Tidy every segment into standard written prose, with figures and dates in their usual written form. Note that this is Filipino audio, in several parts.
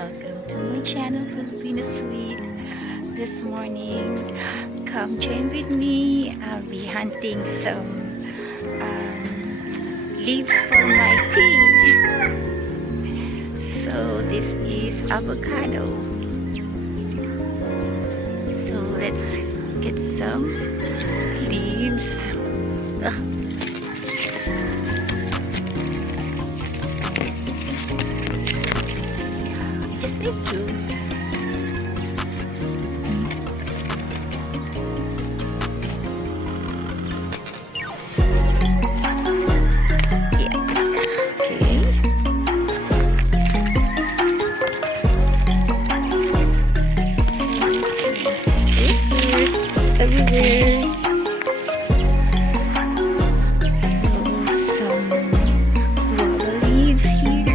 welcome to my channel Filipino Sweet. This morning, come join with me. I'll be hunting some leaves for my tea. So this is avocado. So let's get some leaves. Just need to. Everywhere. So some guava leaves here.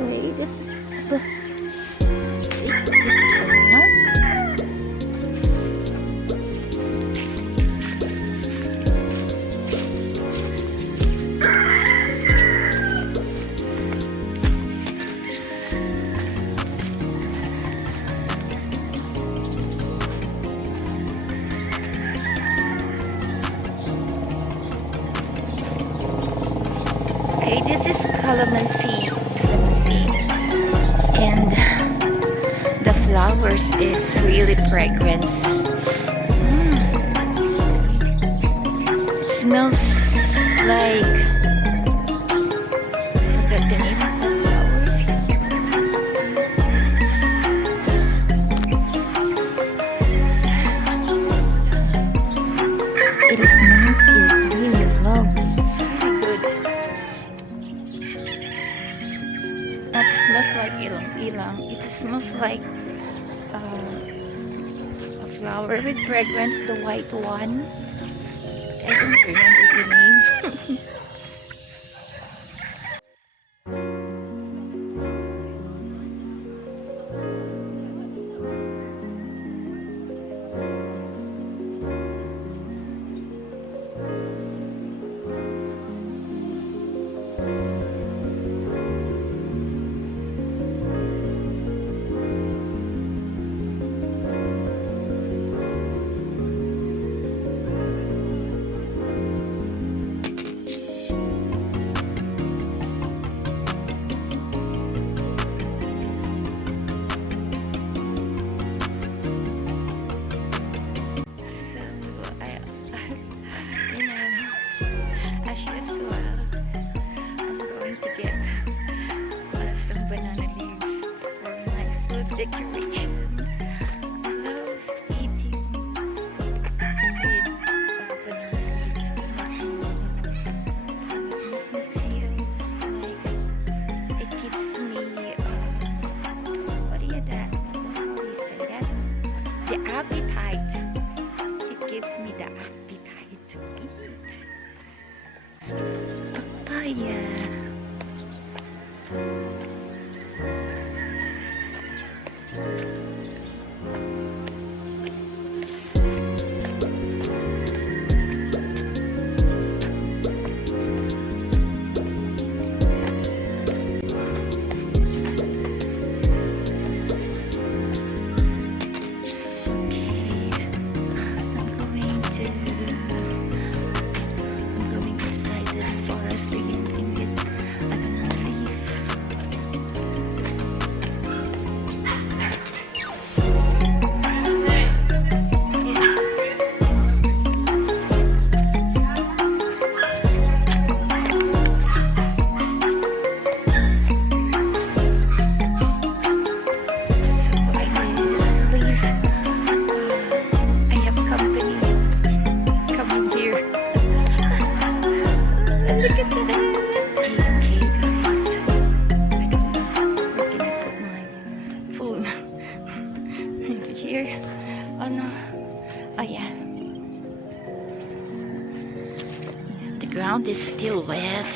Okay, this is enough. Okay, this is calamansi, and the flowers is really fragrant. Smells like, I forgot the name of the flowers. It smells is really lovely. Really good. It smells like ilang-ilang. It smells like a flower with fragrance, the white one. I don't remember the name. As usual, I'm going to get some banana leaves for my food decoration. I love eating with banana leaves. It makes me feel like it gives me, what do you that? How do you say that? The appetite. It gives me the appetite to eat. Papaya. The ground is still wet.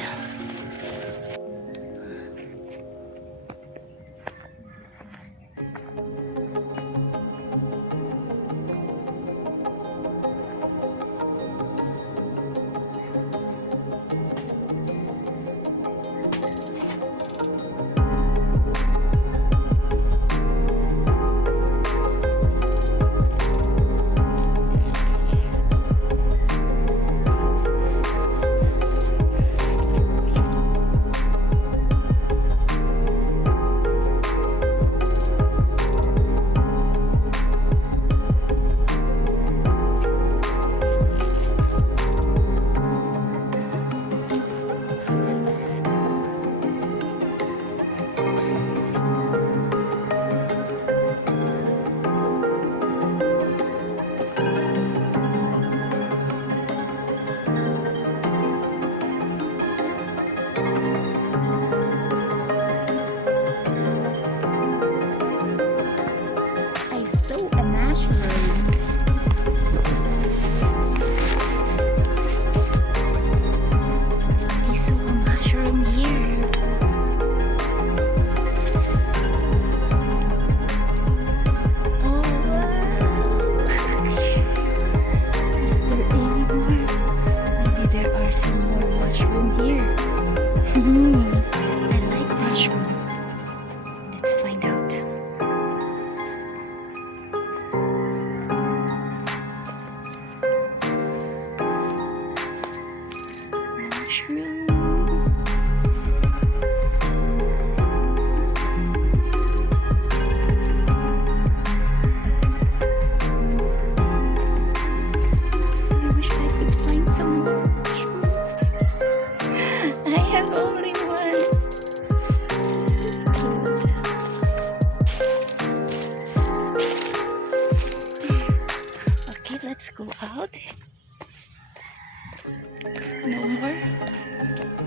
No more.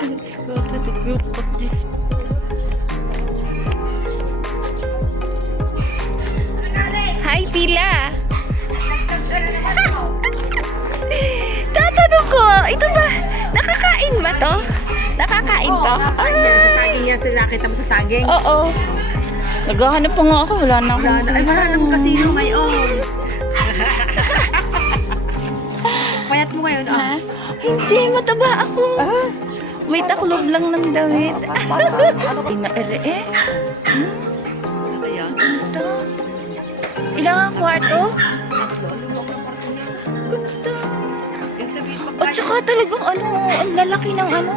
Let's go to the group of this. Hi, Tila! Tatanong ko, ito ba, nakakain ba to? Nakakain to? Sa saging yan sila. Kita mo sa saging? Oo. Naghahanap pa nga ako, wala na akong Ay, wala naman kasino ngayon. Payat mo ngayon, Ha? Hindi, mataba ako. May taklob lang ng damit. Inaere eh. Kaya? Ganda. Ilang ang kwarto? Ganda. Yung sabihin At saka talagang ano, ang lalaki ng ano.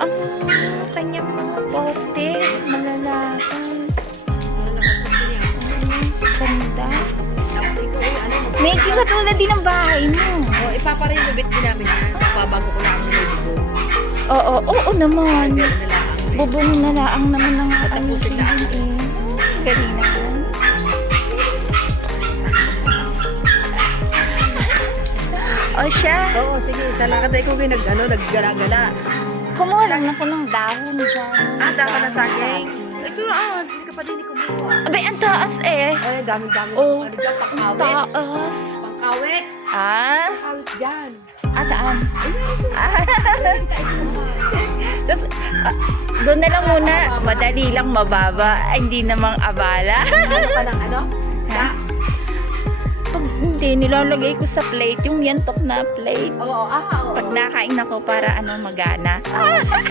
Ang kanyang mga poste. Malalaki. Ganda. Tapos ikaw ay ano, Medyo katulad din ng bahay mo. ipaparenovate din namin yan. Bago ko lang ang nililigo. Oo naman. Nila. Bubong na laang naman ng Tatapusin na. Galing naman. O siya, Oo, sige. Sa lakad ay ko kayo naggala-gala. kumuha lang ako ng dahon dyan. Dama na saging. Ito na, hindi ka pa din kumuha. Abay, ang taas eh. Ay, dami-dami. Oh, Ano dyan, Ang pangkawit. taas. Pangkawit. Pangkawit dyan. Saan? Tapos, doon na lang muna. Madali lang, mababa. Hindi namang abala. Ano pa ng ano? Ha? Pag hindi, nilalagay ko sa plate. Yung yantok na plate. Oo, oo. Pag nakain ako para ano magana. Kumain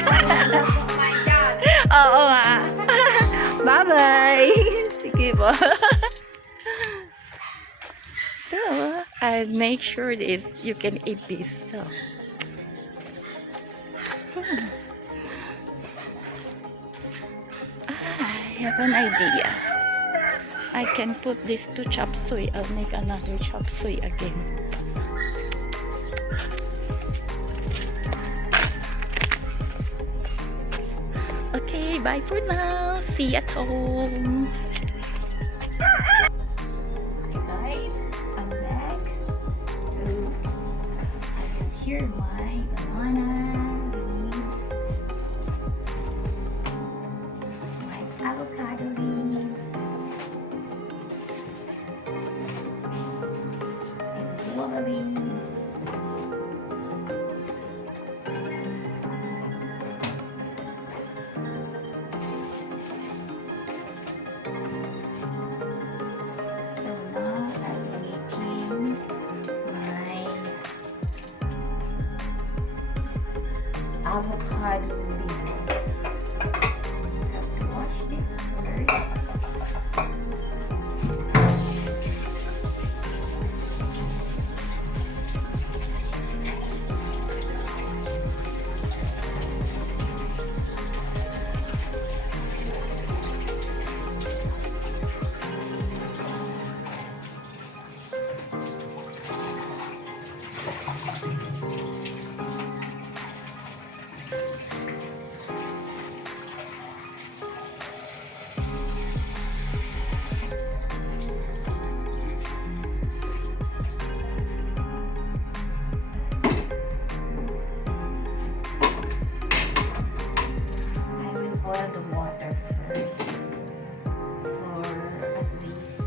dyan. Oo nga. Bye-bye. Sige po. So, I'll make sure this you can eat this. So, I have an idea. I can put this to chop suey. I'll make another chop suey again. Okay, bye for now. See you at home. Guys, I'm back. So, I have here my banana leaves, my avocado leaves, and guava leaves. So now I'm making my avocado leaves. I have to wash this first. I will boil the water first for at least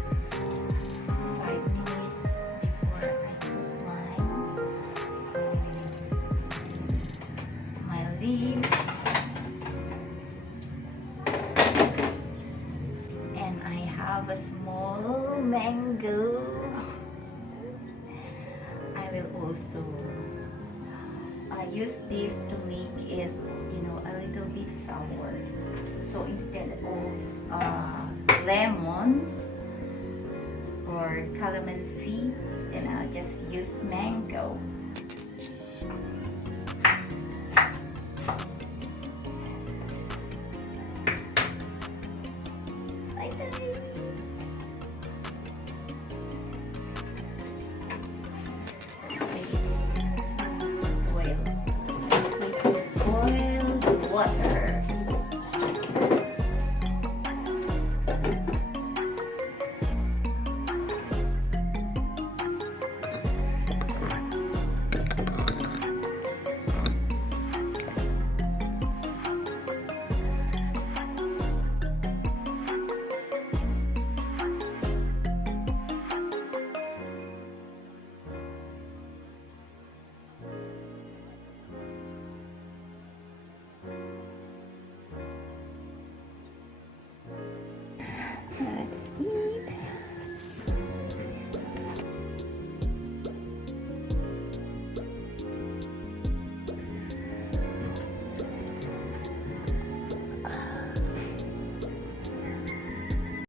5 minutes before I put my leaves, and I have a small mango. I will also use this to make it, a little bit sour. So instead of lemon or calamansi, then I'll just use mango.